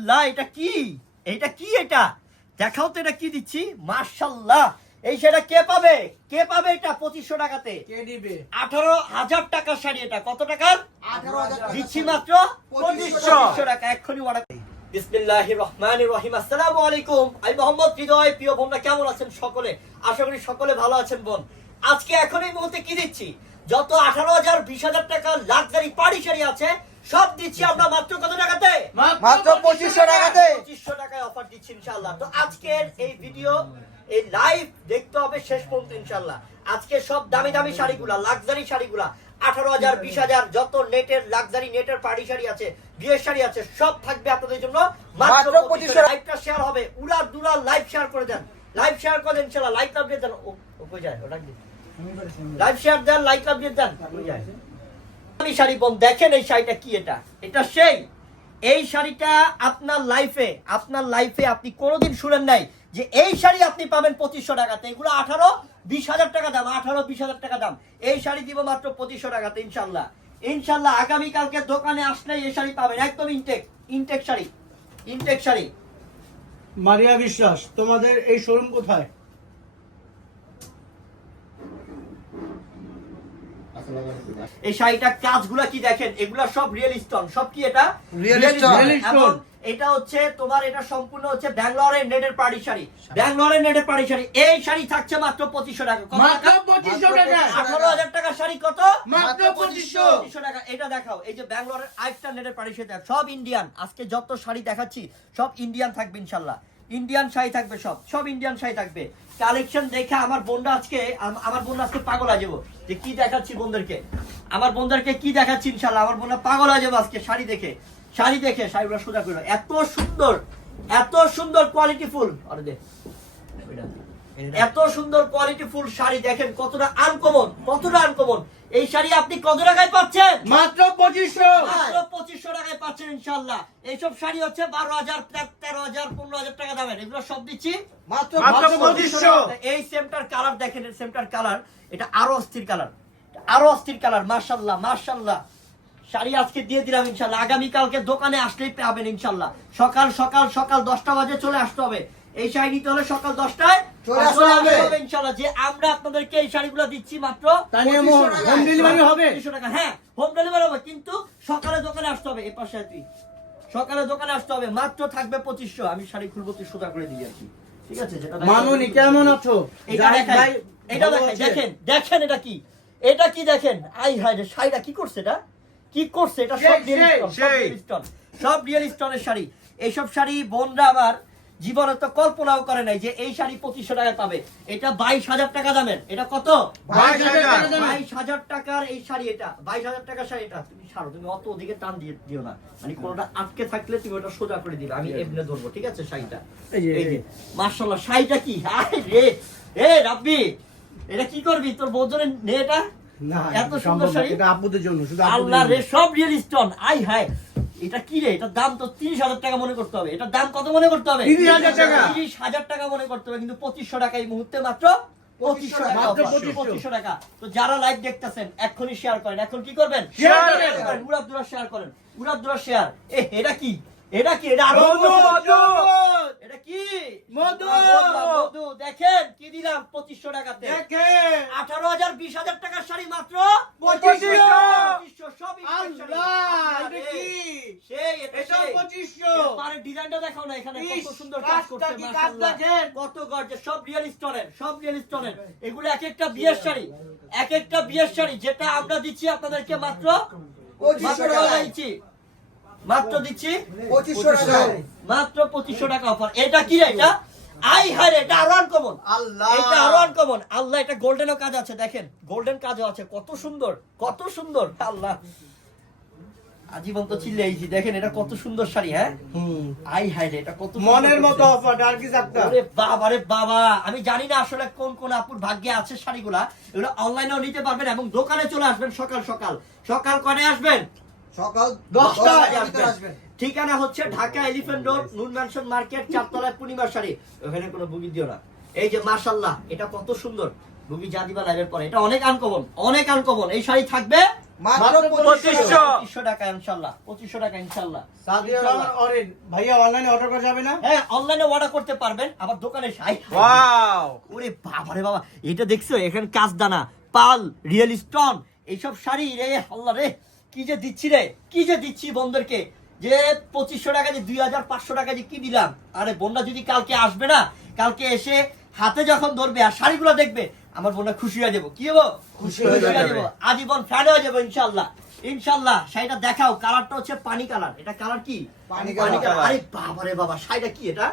আল্লাহ এটা কি? এটা কি এটা? দেখাও তো এটা কি দিচ্ছি? মার্শাল্লাহ এই সেটা কে পাবে? কে পাবে এটা পঁচিশশো টাকাতে? কে দিবে আঠারো হাজার টাকার শাড়ি এটা। কত টাকার। দিচ্ছি মাত্র পঁচিশশো। পঁচিশশো। টাকা এক্ষুনি অর্ডার বিসমিল্লাহির রহমানির রহিম। আসসালামু আলাইকুম। আমি মোহাম্মদ হৃদয়। প্রিয় বোনরা কেমন আছেন সকলে? আশা করি সকলে ভালো আছেন বোন। আজকে এখন এই মুহূর্তে কি দিচ্ছি? যত আঠারো হাজার বিশ হাজার টাকা লাক্সারি পাড়ি শাড়ি আছে সব দিচ্ছি আমরা মাত্র কত টাকাতে? মাত্র পঁচিশশো টাকাতে। পঁচিশশো টাকায় অফার দিচ্ছি ইনশাল্লাহ তো আজকের এই ভিডিও এই লাইভ দেখতে হবে শেষ পর্যন্ত ইনশাল্লাহ আজকে সব দামি দামি শাড়িগুলা লাক্সারি শাড়িগুলা আঠারো হাজার বিশ হাজার যত নেটের লাক্সারি নেটের পাড়ি শাড়ি আছে বিয়ের শাড়ি আছে সব থাকবে আপনাদের জন্য। মাত্র পঁচিশশো লাইভটা শেয়ার হবে। উড়ার দুরার লাইভ শেয়ার করে দেন। লাইভ শেয়ার করে দেন ইনশাল্লাহ লাইভ লাভ দিয়ে দেন। ও যায় ওটা কি? লাইভ শেয়ার দেন লাইক লাভ দিয়ে দেন কই যায়। শাড়ি বোন দেখেন এই শাড়িটা কি এটা? এটা সেই। এই শাড়িটা আপনার লাইফে আপনার লাইফে আপনি কোনোদিন শুনেন নাই যে এই শাড়ি আপনি পাবেন পঁচিশশো টাকাতে। এগুলো আঠারো, বিশ হাজার টাকা দাম, আঠারো, বিশ হাজার টাকা দাম। এই শাড়ি দিব মাত্র পঁচিশশো টাকাতে, ইনশাল্লাহ। ইনশাল্লাহ আগামীকালকে দোকানে আসলে এই শাড়ি পাবেন, একদম intact intact sari intact sari. Maria Biswas, তোমাদের এই শোরুম কোথায়? এই শাড়িটার কাজগুলা কি দেখেন? এগুলা সব রিয়েল স্টোন সব কি এটা? এবং stone। এটা হচ্ছে তোমার এটা সম্পূর্ণ হচ্ছে ব্যাঙ্গালোরের নেটের পাড়ি শাড়ি। ব্যাঙ্গালোরের নেটের পাড়ি শাড়ি। এই শাড়ি থাকছে মাত্র পঁচিশশো টাকা। মাত্র টাকা? পঁচিশশো টাকা। আঠারো হাজার টাকার শাড়ি কত? মাত্র পঁচিশশো। পঁচিশশো টাকা। এটা দেখাও। এই যে ব্যাঙ্গালোরের আরেকটা নেটের পাড়ি শাড়ি সব ইন্ডিয়ান আজকে যত শাড়ি দেখাচ্ছি সব ইন্ডিয়ান থাকবে ইনশাল্লাহ। ইন্ডিয়ান শাড়ি থাকবে সব সব ইন্ডিয়ান শাড়ি থাকবে। কালেকশন দেখে আমার বোনরা আজকে আমার বোনরা আজকে পাগল হয়ে যাব। যে কি দেখাচ্ছি বোনদেরকে? আমার বোনদেরকে কি দেখাচ্ছি ইনশাল্লাহ? আমার বোনরা পাগল হয়ে যাব আজকে শাড়ি দেখে। শাড়ি দেখে শাড়িগুলো সোজা করে। এত সুন্দর এত সুন্দর কোয়ালিটি ফুল। আরে দেখ। এত সুন্দর কোয়ালিটি ফুল শাড়ি দেখেন কতটা আনকমন কতটা আনকমন এই শাড়ি আপনি কত টাকায় পাচ্ছেন? মাত্র পঁচিশশো। মাত্র পঁচিশশো টাকায় পাচ্ছেন ইনশাল্লাহ এইসব শাড়ি হচ্ছে বারো হাজার তেরো হাজার পনেরো হাজার টাকা দামের। এগুলো সব দিচ্ছি। মাত্র পঁচিশশো। এই সেমটার কালার দেখেন এই সেমটার কালার এটা আরও অস্থির কালার আরও অস্থির কালার মার্শাল্লাহ মার্শাল্লাহ শাড়ি আজকে দিয়ে দিলাম ইনশাল্লাহ আগামীকালকে দোকানে আসলেই পাবেন ইনশাল্লাহ সকাল সকাল সকাল দশটা বাজে চলে আসতে হবে। এই শাড়ি নিতে হলে সকাল দশটায় চলে আসতে হবে। ইনশাল্লাহ যে আমরা আপনাদেরকে এই শাড়িগুলো দিচ্ছি মাত্র তানিয়া 2500 মোহন টাকায়। হোম ডেলিভারি হবে? টাকা হ্যাঁ হোম ডেলিভারি হবে কিন্তু সকালে দোকানে আসতে হবে এ পাশে তুই সকালে দোকানে আসতে হবে মাত্র থাকবে পঁচিশশো। আমি শাড়ি খুলবো তুই সোজা করে দিবি আর কি। ঠিক আছে? মামুনি কেমন আছো? এটা দেখাই এটা? দেখেন দেখেন এটা কি। এটা কি দেখেন? আই রে শাড়িটা কি করছে এটা? কি করছে? এটা সব রিয়েল স্টোন সব রিয়েল স্টোনের শাড়ি। এইসব শাড়ি বোনরা আমার জীবনে তো কল্পনাও করে নাই যে এই শাড়ি পঁচিশশো টাকা পাবে। এটা বাইশ হাজার টাকা দামের। এটা কত? বাইশ হাজার টাকার এই শাড়ি এটা। বাইশ হাজার টাকার শাড়ি এটা। তুমি ছাড়ো তুমি অত ওদিকে টান দিয়ে দিও না। মানে কোনোটা আটকে থাকলে তুমি ওটা সোজা করে দিবে। আমি এমনি ধরবো ঠিক আছে শাড়িটা? এই যে, মার্শাল্লাহ শাড়িটা কি? রে! এ রাব্বি এটা কি করবি? তোর বৌজনের নে এটা? না এত সুন্দর শাড়ি? এটা আপুদের জন্য শুধু আল্লাহ রে সব রিয়েল স্টোন। আই হায় এটা কি রে? এটার দাম তো তিরিশ হাজার টাকা মনে করতে হবে। এটার দাম কত মনে করতে হবে? 30,000 টাকা। তিরিশ হাজার টাকা মনে করতে হবে কিন্তু পঁচিশশো টাকা এই মুহূর্তে মাত্র পঁচিশশো টাকা মাত্র offer, 2500 পঁচিশশো টাকা। তো যারা লাইভ দেখতেছেন এখনই শেয়ার করেন। এখন কি করবেন? Share করেন। শেয়ার করেন। উড়াবদুরা শেয়ার এ এটা কি? এটা কি? এটা আরও মধু, মধু। এটা কি? মধু। মধু। দেখেন কি দিলাম পঁচিশশো টাকাতে। আঠারো হাজার বিশ হাজার টাকার শাড়ি মাত্র পঁচিশশো। সব কি? সেই, এটা এটাও সেই। পঁচিশশো। পাড়ের ডিজাইনটা দেখাও না এখানে কত সুন্দর কাজ করছে মাশাআল্লাহ। কত গর্জে সব রিয়েল স্টোনের সব রিয়েল স্টোনের এগুলো এক একটা বিয়ের শাড়ি এক একটা বিয়ের শাড়ি যেটা আমরা দিচ্ছি আপনাদেরকে মাত্র পঁচিশশো মাত্র দিচ্ছি। মাত্র দিচ্ছি পঁচিশশো টাকায় মাত্র পঁচিশশো টাকা অফার এটা কি রে এটা? আই হায় রে এটা আরও আনকমন আল্লাহ। এটা আরও আনকমন আল্লাহ এটা গোল্ডেনও কাজ আছে দেখেন। গোল্ডেন কাজও আছে কত সুন্দর কত সুন্দর। আল্লাহ। আজীবন তো দেখেন এটা কত সুন্দর শাড়ি হ্যাঁ? আই হাই এটা কত মনের মতো অফার আর কি ওরে বাবা রে বাবা। আমি জানি না আসলে কোন কোন আপুর ভাগ্যে আছে শাড়িগুলা। এগুলো অনলাইনেও নিতে পারবেন এবং দোকানে চলে আসবেন সকাল সকাল। সকাল কনে আসবেন? সকাল দশটা আসবেন। ঠিকানা হচ্ছে Dhaka Elephant Road Noon Mansion market চারতলায় Purnima sari. ওখানে কোনো বুগি দিও না। এই যে মাশাল্লাহ এটা কত সুন্দর। বুগি যা দিবা লাইভের পরে। এটা অনেক আনকমন অনেক আনকমন এই শাড়ি থাকবে মাত্র মাত্র পঁচিশশো পঁচিশশো। টাকা ইনশাল্লাহ। পঁচিশশো টাকা ইনশাল্লাহ। সাদিয়া ইনশাল্লাহ। রহমান অরিন ভাইয়া অনলাইনে অর্ডার করা যাবে না? হ্যাঁ অনলাইনে অর্ডার করতে পারবেন আবার দোকানে সাই। ওয়াও ওরে বাবা রে বাবা এটা দেখছ? এখানে কাজদানা পাল রিয়েল স্টোন এইসব শাড়ি রে আল্লাহ রে কি যে দিচ্ছি রে কি যে দিচ্ছি বন্ধুদেরকে। যে পঁচিশশো টাকা যে দুই হাজার পাঁচশো টাকা যে কি দিলাম? আরে বোনরা যদি কালকে আসবে না কালকে এসে হাতে যখন ধরবে আর শাড়িগুলো দেখবে আমার বোনরা খুশি হয়ে যাব। কি হব? খুশি হয়ে যাবে। আজীবন ফ্যান হয়ে যাব ইনশাল্লাহ। ইনশাল্লাহ শাড়িটা দেখাও। কালারটা হচ্ছে পানি কালার এটা কালার কি? পানি পানি কালার। আরে বাবা রে বাবা শাড়িটা কি এটা?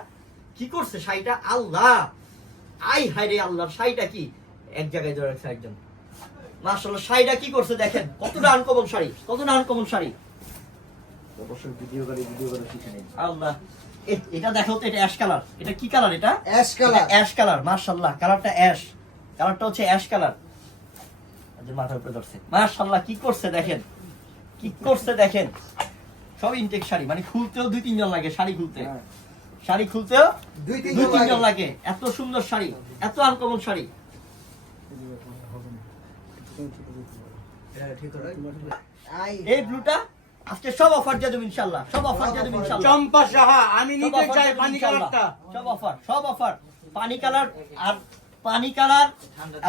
কি করছে শাড়িটা? আল্লাহ! আই রে আল্লাহ শাড়িটা কি? এক জায়গায় ধরে রাখছে একজন মাশাআল্লাহ শাড়িটা কি করছে দেখেন? কতটা আনকমন শাড়ি কতটা আনকমন শাড়ি। অবশ্যই ভিডিও করে ভিডিও করে শিখে নিন। আল্লাহ! এটা দেখো তো এটা অ্যাশ কালার এটা কি কালার এটা? অ্যাশ কালার অ্যাশ কালার মাশাআল্লাহ কালারটা অ্যাশ কালারটা হচ্ছে অ্যাশ কালার। মাথার উপরে ধরছে। মাশাআল্লাহ কি করছে দেখেন? কি করছে দেখেন? সব ইনটেক শাড়ি মানে খুলতেও দুই তিনজন লাগে শাড়ি খুলতে। হ্যাঁ। শাড়ি খুলতেও দুই দুই তিনজন লাগে। এত সুন্দর শাড়ি এত আনকমন শাড়ি। এই ব্লুটা আজকে সব অফার দিয়ে দেবো ইনশাল্লাহ সব অফার দিয়ে দেবো ইনশাল্লাহ চম্পা সাহা আমি নিতে চাই পানি কালারটা। সব অফার সব অফার পানি কালার আর পানি কালার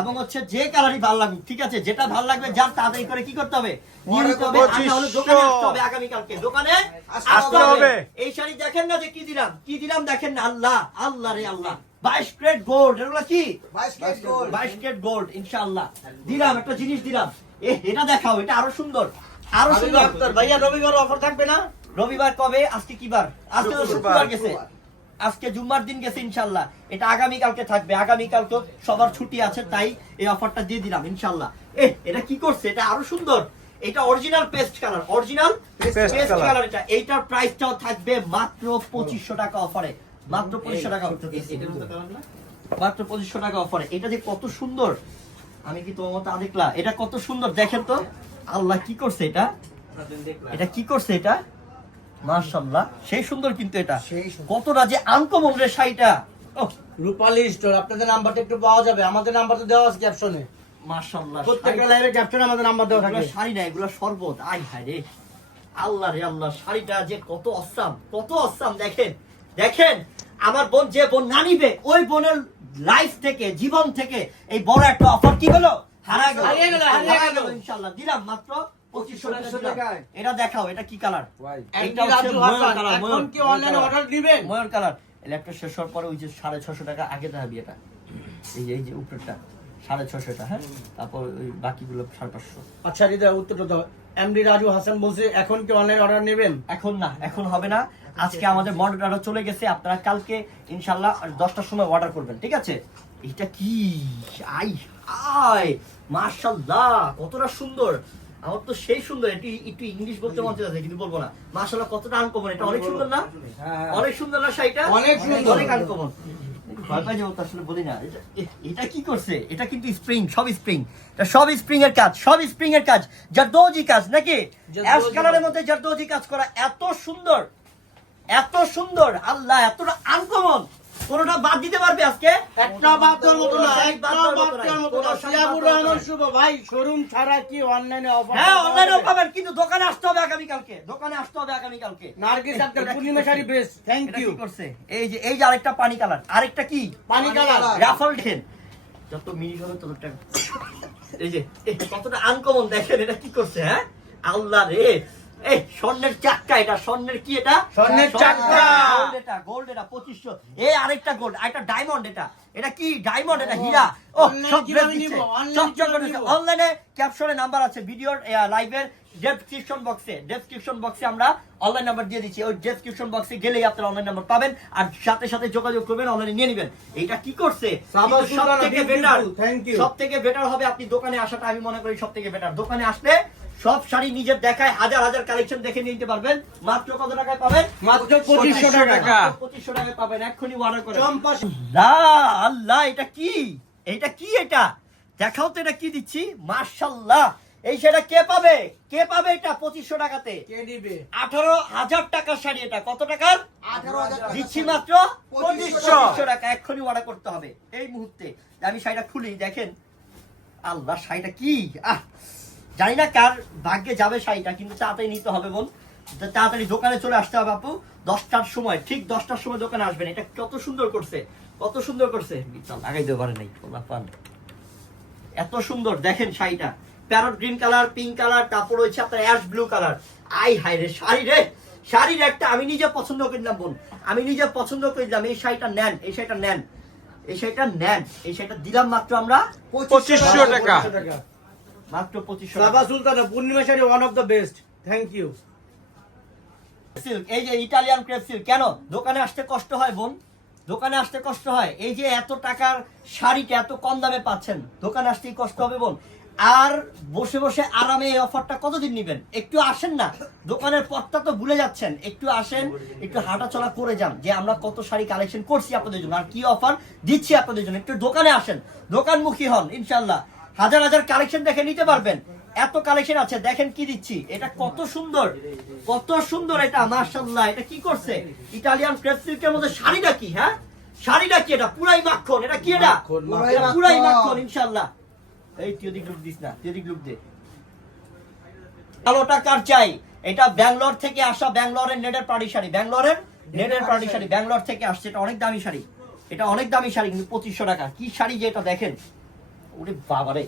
এবং হচ্ছে যে কালারই ভালো লাগবে ঠিক আছে? যেটা ভালো লাগবে যার তাড়াতাড়ি করে কি করতে হবে? নিয়ে হবে আর না হলে দোকানে আসতে হবে আগামীকালকে। দোকানে আসতে আসতে হবে। হবে। এই শাড়ি দেখেন না যে কি দিলাম? কি দিলাম দেখেন না? আল্লাহ আল্লাহ রে আল্লাহ। বাইশ ক্রেট গোল্ড এগুলো কি? বাইশ ক্রেট গোল্ড ইনশাআল্লাহ। দিলাম একটা জিনিস দিলাম। এ এটা দেখাও এটা আরও সুন্দর আরও সুন্দর। ভাইয়া রবিবার অফার থাকবে না? রবিবার কবে? আজকে কি বার আজকে তো। শুক্রবার। গেছে। আজকে জুম্মার দিন গেছে ইনশাল্লাহ এটা আগামীকালকে থাকবে। আগামী কাল তো সবার ছুটি আছে তাই এই অফারটা দিয়ে দিলাম ইনশাল্লাহ এ এটা কি করছে? এটা আরও সুন্দর। এটা original paste colour original paste colour এটা। এইটার প্রাইসটাও থাকবে মাত্র পঁচিশশো টাকা অফারে মাত্র পঁচিশশো টাকা মাত্র পঁচিশশো টাকা অফারে এটা যে কত সুন্দর। আমি কি তোমার মতো দেখলা এটা কত সুন্দর। দেখেন তো। আল্লাহ কি করছে এটা? এটা কি করছে এটা? মাশাআল্লাহ সেই সুন্দর কিন্তু এটা। কতটা যে আনকমন রে শাড়িটা। রূপালী স্টোর আপনাদের নাম্বারটা একটু পাওয়া যাবে। আমাদের নাম্বারটা দেওয়া আছে ক্যাপশনে মাশাআল্লাহ প্রত্যেকটা লাইভে ক্যাপশনে আমাদের নাম্বার দেওয়া থাকে। শাড়ি না এগুলো শরবত। আই হায় রে। আল্লাহ রে আল্লাহ শাড়িটা যে কত অসাম কত অসাম দেখেন। দেখেন আমার বোন যে বোন না নিবে ওই বোনের লাইফ থেকে জীবন থেকে এই বড় একটা অফার কি হলো? হারা গেল। হারিয়ে গেল, হারিয়ে। গেল ইনশাআল্লাহ। দিলাম মাত্র। পঁচিশশো টাকা 2500 দিলাম। টাকায়। এটা দেখাও এটা কি কালার? এটা হচ্ছে ময়ূর কালার, এখন ময়ূর। কি অনলাইনে অর্ডার দিবেন ময়ূর কালার। ইলেকট্রিক শেষ হওয়ার পরে ওই যে সাড়ে ছশো টাকা আগে দেখাবি এটা। এই যে এই যে উপরেরটা সাড়ে ছশোটা হ্যাঁ? তারপর ওই বাকিগুলো সাড়ে পাঁচশো। আচ্ছা হৃদয় উত্তরটা দাও। এমডি রাজু হাসান বলছে এখন কি অনলাইন অর্ডার নেবেন? এখন না এখন হবে না। আজকে আমাদের মডেল অর্ডার চলে গেছে আপনারা কালকে ইনশাল্লাহ দশটার সময় অর্ডার করবেন ঠিক আছে? এটা কি? আই আই মার্শাল্লাহ কতটা সুন্দর। আমার তো সেই সুন্দর একটু একটু ইংলিশ বলতে মন চাচ্ছে কিন্তু বলব না। মার্শাল্লাহ কতটা আনকমন এটা। অনেক সুন্দর না? অনেক সুন্দর না শাড়িটা? অনেক সুন্দর। অনেক আনকমন আসলে বলি না। এটা- কি করছে? এটা কিন্তু স্প্রিং সব স্প্রিং এটা সব স্প্রিং এর কাজ সব স্প্রিং এর কাজ। জারদোজি কাজ নাকি? জারদোজি অ্যাশ কালারের কাজ। মধ্যে জারদোজি কাজ করা এত সুন্দর এত সুন্দর। আল্লাহ এতটা আনকমন কোনটা বাদ দিতে পারবে আজকে? একটা বাদ দেওয়ার মতো না একটা বাদ দেওয়ার মতো না সিয়াবুর রহমান শুভ। ভাই শোরুম ছাড়া কি অনলাইনে অফার হ্যাঁ অনলাইনেও পাবেন কিন্তু দোকানে আসতে হবে আগামী কালকে দোকানে আসতে হবে আগামী কালকে Nargis Akter Purnima sari? Best thank you করছে? এই যে এই যে আরেকটা পানি কালার আরেকটা কি? পানি কালার। রাফাল দেখেন যত মিনিট হবে তত টাকা এই যে কতটা আনকমন দেখেন এটা কি করছে হ্যাঁ? আল্লাহ রে! এই স্বর্ণের চাক্কা এটা স্বর্ণের কি এটা? স্বর্ণের চাক্কা। গোল্ড এটা গোল্ড এটা এই আরেকটা গোল্ড আরেকটা ডায়মন্ড এটা। এটা কি? ডায়মন্ড এটা হীরা। ও সব চকচক? অনলাইনে ক্যাপশনে নাম্বার আছে ভিডিওর লাইভের ডেসক্রিপশন বক্সে ডেসক্রিপশন বক্সে আমরা অনলাইন নাম্বার দিয়ে দিচ্ছি। ওই ডেসক্রিপশন বক্সে গেলেই আপনারা অনলাইন নাম্বার পাবেন আর সাথে সাথে যোগাযোগ করবেন অনলাইনে নিয়ে নেবেন। এটা কি করছে? সব থেকে বেটার সব থেকে বেটার হবে আপনি দোকানে আসাটা আমি মনে করি সব থেকে বেটার দোকানে আসলে সব শাড়ি নিজের দেখায় হাজার হাজার কালেকশন দেখে নিতে পারবেন। মাত্র কত টাকায় পাবেন? মাত্র পঁচিশশো টাকা। পঁচিশশো টাকায় পাবেন এক্ষুনি অর্ডার করে। চম্পা আল্লাহ আল্লাহ এটা কি? এটা কি এটা? দেখাও তো এটা কি দিচ্ছি? মার্শাল্লাহ এই সেটা কে পাবে? কে পাবে এটা পঁচিশশো টাকাতে? কে দিবে? আঠারো হাজার টাকার শাড়ি এটা। কত টাকার? দিচ্ছি মাত্র পঁচিশশো। পঁচিশশো। টাকা এক্ষুনি অর্ডার করতে হবে। এই মুহূর্তে। আমি শাড়িটা খুলি দেখেন। আল্লাহ শাড়িটা কি? আহ! জানি না কার ভাগ্যে যাবে শাড়িটা কিন্তু তাড়াতাড়ি নিতে হবে বোন। তাড়াতাড়ি দোকানে চলে আসতে হবে আপু। দশটার সময় ঠিক দশটার সময় দোকানে আসবেন। এটা কত সুন্দর করছে কত সুন্দর করছে। লাগাই দিতে পারে নাই পান এত সুন্দর দেখেন শাড়িটা। Parrot green colour pink colour তারপর হচ্ছে আপনার অ্যাশ ব্লু কালার। আই হাই রে শাড়ি রে! শাড়ির একটা আমি নিজে পছন্দ করলাম বোন। আমি নিজে পছন্দ করলাম এই শাড়িটা নেন এই শাড়িটা নেন। এই শাড়িটা নেন এই শাড়িটা দিলাম মাত্র আমরা পঁচিশশো টাকা। মাত্র পঁচিশশো Saba Sultana Purnima sari one of the best thank you silk এই যে ইটালিয়ান ক্রেপ সিল্ক কেন? দোকানে আসতে কষ্ট হয় বোন? দোকানে আসতে কষ্ট হয়। এই যে এত টাকার শাড়িটা এত কম দামে পাচ্ছেন দোকানে আসতেই কষ্ট হবে বোন। আর বসে বসে আরামে এই অফারটা কতদিন নেবেন? একটু আসেন না। দোকানের পথটা তো ভুলে যাচ্ছেন। একটু আসেন একটু হাঁটাচলা করে যান যে আমরা কত শাড়ি কালেকশন করছি আপনাদের জন্য আর কি অফার দিচ্ছি আপনাদের জন্য। একটু দোকানে আসেন। দোকানমুখী হন ইনশাল্লাহ হাজার হাজার কালেকশন দেখে নিতে পারবেন। এত কালেকশন আছে দেখেন কি দিচ্ছি। এটা কত সুন্দর কত সুন্দর এটা মাশাআল্লাহ। এটা কি করছে? ইটালিয়ান ক্রেপ সিল্কের মধ্যে শাড়িটা কি হ্যাঁ? শাড়িটা কি এটা? পুরাই মাখন। এটা কি এটা? পুরাই মাখন ইনশাআল্লাহ। এই তুই লুক দিস না তুই লুক দে। কালোটা কার চাই। এটা ব্যাঙ্গালোর থেকে আসা ব্যাঙ্গালোরের নেটের পাড়ি শাড়ি। ব্যাঙ্গালোরের নেটের পাড়ি শাড়ি। ব্যাঙ্গালোর থেকে আসছে এটা অনেক দামি শাড়ি। এটা অনেক দামি শাড়ি কিন্তু পঁচিশশো টাকা। কি শাড়ি যে এটা দেখেন? ওরে বাবারে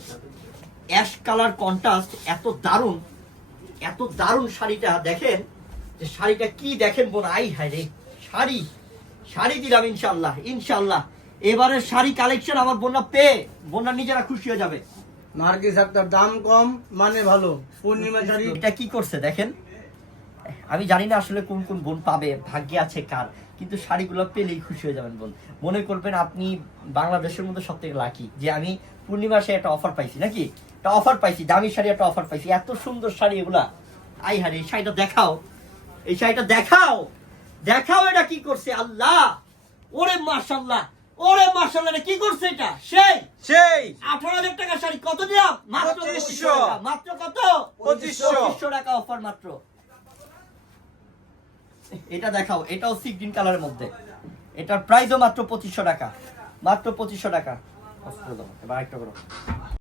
অ্যাশ কালার কন্ট্রাস্ট এত দারুণ এত দারুণ শাড়িটা দেখেন যে শাড়িটা কি দেখেন বোন আই হায় রে শাড়ি শাড়ি দিলাম ইনশাল্লাহ ইনশাল্লাহ এবারে শাড়ি কালেকশন আমার বোনরা পেয়ে বোনরা নিজেরা খুশি হয়ে যাবে। নার্গিস আক্তার দাম কম মানে ভালো পূর্ণিমা শাড়ি। এটা কি করছে দেখেন? আমি জানি না আসলে কোন কোন বোন পাবে ভাগ্যে আছে কার। কিন্তু শাড়িগুলো পেলেই খুশি হয়ে যাবেন বোন মনে করবেন আপনি বাংলাদেশের মধ্যে সব থেকে লাকি যে আমি পূর্ণিমাসে একটা অফার পাইছি নাকি? একটা অফার পাইছি দামি শাড়ি একটা অফার পাইছি। এত সুন্দর শাড়ি এগুলা। আই হারে এই শাড়িটা দেখাও। এই শাড়িটা দেখাও। দেখাও এটা কি করছে আল্লাহ। ওরে মাশাল্লাহ ওরে মাশাল্লাহ কি করছে এটা? সেই। সেই। আঠারো হাজার টাকা শাড়ি। কত দিলাম? মাত্র 2500 মাত্র কত। পঁচিশশো। টাকা অফার মাত্র। এটা দেখাও, এটাও সি গ্রিন কালারের মধ্যে। এটার প্রাইসও মাত্র পঁচিশশো টাকা। মাত্র পঁচিশশো টাকা। এবার একটা করো।